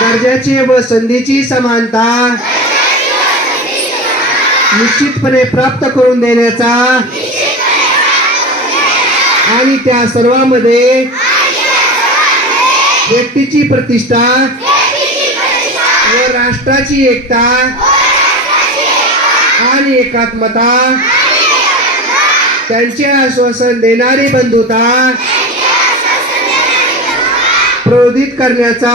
दर्जाची व संधीची समानता निश्चितपणे प्राप्त करून देण्याचा आणि त्या सर्वांमध्ये व्यक्तीची प्रतिष्ठा व राष्ट्राची एकता आणि एकात्मता त्यांचे आश्वासन देणारी बंधुता प्रोदित करण्याचा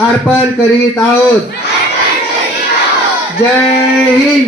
अर्पण करीत आहोत. जय हिंद.